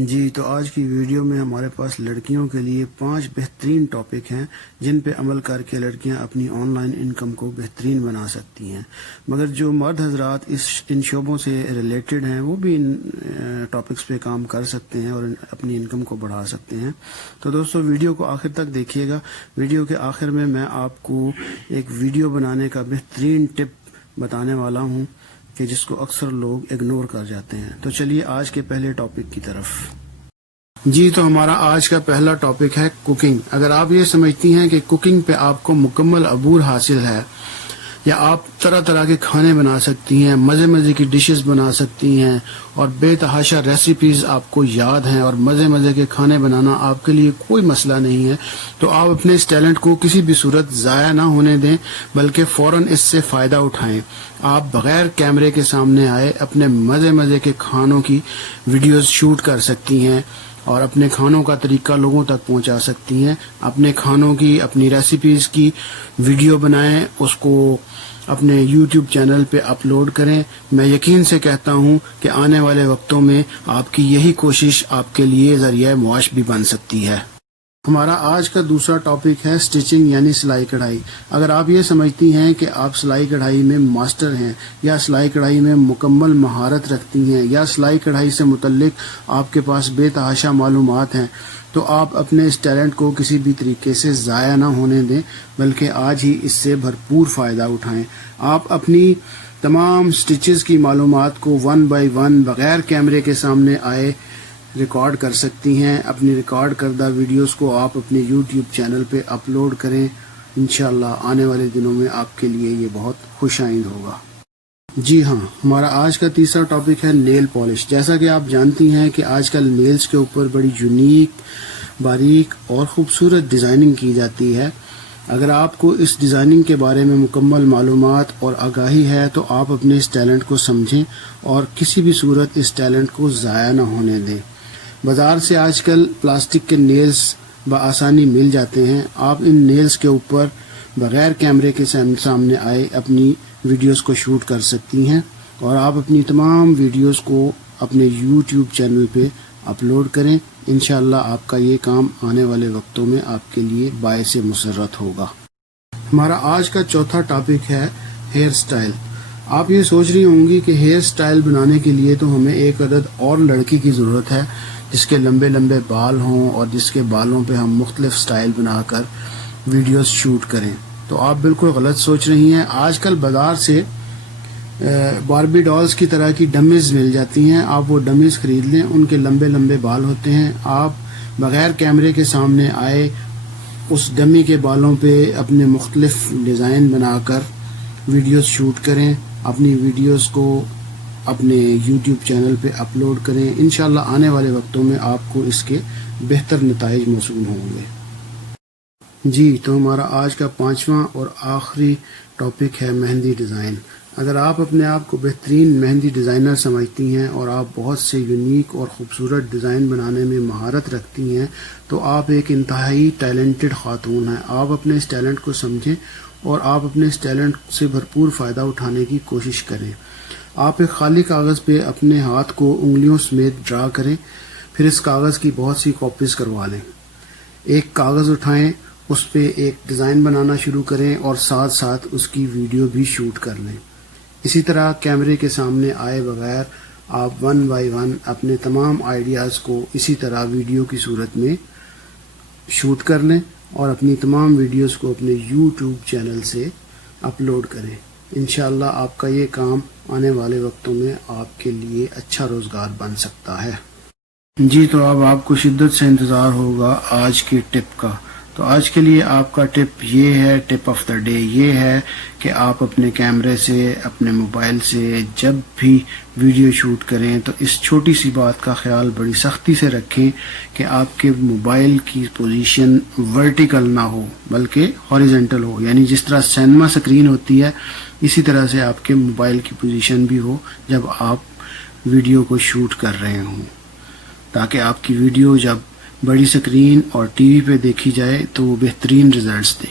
جی تو آج کی ویڈیو میں ہمارے پاس لڑکیوں کے لیے 5 بہترین ٹاپک ہیں جن پہ عمل کر کے لڑکیاں اپنی آن لائن انکم کو بہترین بنا سکتی ہیں، مگر جو مرد حضرات ان شعبوں سے ریلیٹڈ ہیں وہ بھی ان ٹاپکس پہ کام کر سکتے ہیں اور اپنی انکم کو بڑھا سکتے ہیں۔ تو دوستو ویڈیو کو آخر تک دیکھیے گا۔ ویڈیو کے آخر میں آپ کو ایک ویڈیو بنانے کا بہترین ٹپ بتانے والا ہوں کہ جس کو اکثر لوگ اگنور کر جاتے ہیں۔ تو چلیے آج کے پہلے ٹاپک کی طرف۔ جی تو ہمارا آج کا پہلا ٹاپک ہے کوکنگ۔ اگر آپ یہ سمجھتی ہیں کہ کوکنگ پہ آپ کو مکمل عبور حاصل ہے یا آپ طرح طرح کے کھانے بنا سکتی ہیں، مزے مزے کی ڈشز بنا سکتی ہیں اور بے تحاشا ریسیپیز آپ کو یاد ہیں اور مزے مزے کے کھانے بنانا آپ کے لیے کوئی مسئلہ نہیں ہے، تو آپ اپنے اس ٹیلنٹ کو کسی بھی صورت ضائع نہ ہونے دیں بلکہ فوراً اس سے فائدہ اٹھائیں۔ آپ بغیر کیمرے کے سامنے آئے اپنے مزے مزے کے کھانوں کی ویڈیوز شوٹ کر سکتی ہیں اور اپنے کھانوں کا طریقہ لوگوں تک پہنچا سکتی ہیں۔ اپنے کھانوں کی، اپنی ریسیپیز کی ویڈیو بنائیں، اس کو اپنے یوٹیوب چینل پہ اپلوڈ کریں۔ میں یقین سے کہتا ہوں کہ آنے والے وقتوں میں آپ کی یہی کوشش آپ کے لیے ذریعہ معاش بھی بن سکتی ہے۔ ہمارا آج کا دوسرا ٹاپک ہے سٹیچنگ یعنی سلائی کڑھائی۔ اگر آپ یہ سمجھتی ہیں کہ آپ سلائی کڑھائی میں ماسٹر ہیں یا سلائی کڑھائی میں مکمل مہارت رکھتی ہیں یا سلائی کڑھائی سے متعلق آپ کے پاس بے تحاشا معلومات ہیں، تو آپ اپنے اس ٹیلنٹ کو کسی بھی طریقے سے ضائع نہ ہونے دیں بلکہ آج ہی اس سے بھرپور فائدہ اٹھائیں۔ آپ اپنی تمام سٹیچز کی معلومات کو 1 بائی 1 بغیر کیمرے کے سامنے آئے ریکارڈ کر سکتی ہیں۔ اپنی ریکارڈ کردہ ویڈیوز کو آپ اپنے یوٹیوب چینل پہ اپلوڈ کریں۔ انشاءاللہ آنے والے دنوں میں آپ کے لیے یہ بہت خوش آئند ہوگا۔ جی ہاں، ہمارا آج کا تیسرا ٹاپک ہے نیل پالش۔ جیسا کہ آپ جانتی ہیں کہ آج کل نیلز کے اوپر بڑی یونیک، باریک اور خوبصورت ڈیزائننگ کی جاتی ہے۔ اگر آپ کو اس ڈیزائننگ کے بارے میں مکمل معلومات اور آگاہی ہے تو آپ اپنے اس ٹیلنٹ کو سمجھیں اور کسی بھی صورت اس ٹیلنٹ کو ضائع نہ ہونے دیں۔ بازار سے آج کل پلاسٹک کے نیلز بآسانی مل جاتے ہیں۔ آپ ان نیلز کے اوپر بغیر کیمرے کے سامنے آئے اپنی ویڈیوز کو شوٹ کر سکتی ہیں اور آپ اپنی تمام ویڈیوز کو اپنے یوٹیوب چینل پہ اپلوڈ کریں۔ انشاءاللہ آپ کا یہ کام آنے والے وقتوں میں آپ کے لیے باعث مسرت ہوگا۔ ہمارا آج کا چوتھا ٹاپک ہے ہیئر سٹائل۔ آپ یہ سوچ رہی ہوں گی کہ ہیئر سٹائل بنانے کے لیے تو ہمیں ایک عدد اور لڑکی کی ضرورت ہے جس کے لمبے لمبے بال ہوں اور جس کے بالوں پہ ہم مختلف سٹائل بنا کر ویڈیوز شوٹ کریں۔ تو آپ بالکل غلط سوچ رہی ہیں۔ آج کل بازار سے باربی ڈالز کی طرح کی ڈمیز مل جاتی ہیں، آپ وہ ڈمیز خرید لیں۔ ان کے لمبے لمبے بال ہوتے ہیں۔ آپ بغیر کیمرے کے سامنے آئے اس ڈمی کے بالوں پہ اپنے مختلف ڈیزائن بنا کر ویڈیوز شوٹ کریں، اپنی ویڈیوز کو اپنے یوٹیوب چینل پہ اپلوڈ کریں۔ انشاءاللہ آنے والے وقتوں میں آپ کو اس کے بہتر نتائج موصول ہوں گے۔ جی تو ہمارا آج کا 5واں اور آخری ٹاپک ہے مہندی ڈیزائن۔ اگر آپ اپنے آپ کو بہترین مہندی ڈیزائنر سمجھتی ہیں اور آپ بہت سے یونیک اور خوبصورت ڈیزائن بنانے میں مہارت رکھتی ہیں تو آپ ایک انتہائی ٹیلنٹڈ خاتون ہیں۔ آپ اپنے اس ٹیلنٹ کو سمجھیں اور آپ اپنے اس ٹیلنٹ سے بھرپور فائدہ اٹھانے کی کوشش کریں۔ آپ ایک خالی کاغذ پہ اپنے ہاتھ کو انگلیوں سمیت ڈرا کریں، پھر اس کاغذ کی بہت سی کاپیز کروا لیں۔ ایک کاغذ اٹھائیں، اس پہ ایک ڈیزائن بنانا شروع کریں اور ساتھ ساتھ اس کی ویڈیو بھی شوٹ کر لیں۔ اسی طرح کیمرے کے سامنے آئے بغیر آپ 1 بائی 1 اپنے تمام آئیڈیاز کو اسی طرح ویڈیو کی صورت میں شوٹ کر لیں اور اپنی تمام ویڈیوز کو اپنے یوٹیوب چینل سے اپلوڈ کریں۔ انشاءاللہ آپ کا یہ کام آنے والے وقتوں میں آپ کے لیے اچھا روزگار بن سکتا ہے۔ جی تو اب آپ کو شدت سے انتظار ہوگا آج کی ٹپ کا۔ تو آج کے لیے آپ کا ٹپ یہ ہے، ٹپ آف دا ڈے یہ ہے کہ آپ اپنے کیمرے سے، اپنے موبائل سے جب بھی ویڈیو شوٹ کریں تو اس چھوٹی سی بات کا خیال بڑی سختی سے رکھیں کہ آپ کے موبائل کی پوزیشن ورٹیکل نہ ہو بلکہ ہاریزنٹل ہو، یعنی جس طرح سینما سکرین ہوتی ہے اسی طرح سے آپ کے موبائل کی پوزیشن بھی ہو جب آپ ویڈیو کو شوٹ کر رہے ہوں، تاکہ آپ کی ویڈیو جب بڑی سکرین اور ٹی وی پہ دیکھی جائے تو وہ بہترین ریزلٹس دے۔